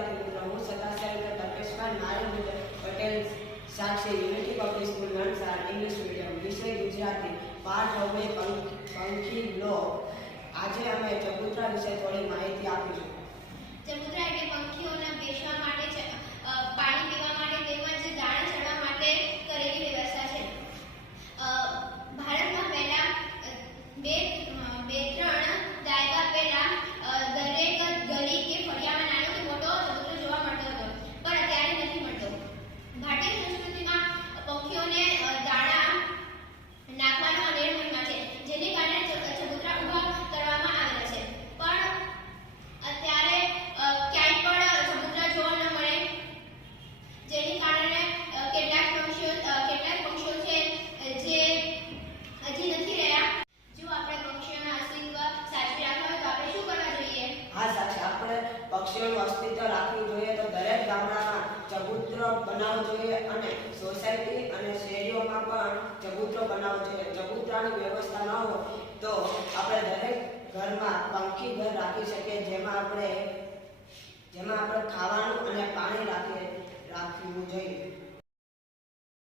વિદ્યાર્થી મિત્રો, હું Sadashankar Tapeshbhai Narayan Patel Sakshi unity public school Nansar English medium વિષય ગુજરાતી પાઠ હવે પંખી લો. આજે અમે ચબૂતરા વિશે થોડી માહિતી આપીશું. ચબૂતરા એટલે પંખીઓના બેસવા માટે, પાણી પીવા માટે તેમજ દાણા ચડવા માટે કરેલી વ્યવસ્થા છે. ભારતમાં પહેલા બે ત્રણ દાયકા પહેલા દરેક ગલી કે ફળિયામાં નાનો કે મોટો ચબૂતરો જોવા મળતો હતો, પણ અત્યારે નથી મળતો. ભારતીય સંસ્કૃતિમાં પંખીઓને દાણા નાખવાનો અનેક મહિમા છે, જેને કારણે ચબૂતરા ઊભા કરવામાં આવેલા છે. પણ અત્યારે ક્યાંય પણ ચબૂતરા જોવા ન મળે, જેને કારણે કેટલાક પક્ષીઓ છે જે હજી નથી રહ્યા. જો આપણે પક્ષીઓના અસ્તિત્વ સાચવી રાખવા હોય તો આપણે શું કરવા જોઈએ? હા સાચી, આપણે પક્ષીઓનું અસ્તિત્વ રાખવું જોઈએ તો દરેક ગામડામાં ચબૂતરો બનાવવો જોઈએ અને સોસાયટી અને શહેરીઓમાં પણ ચબૂતરો બનાવવો જોઈએ. ચબૂતરાની વ્યવસ્થા ન હોય તો આપણે દરેક ઘરમાં પંખી ઘર રાખી શકીએ, જેમાં આપણે ખાવાનું અને પાણી રાખવું જોઈએ.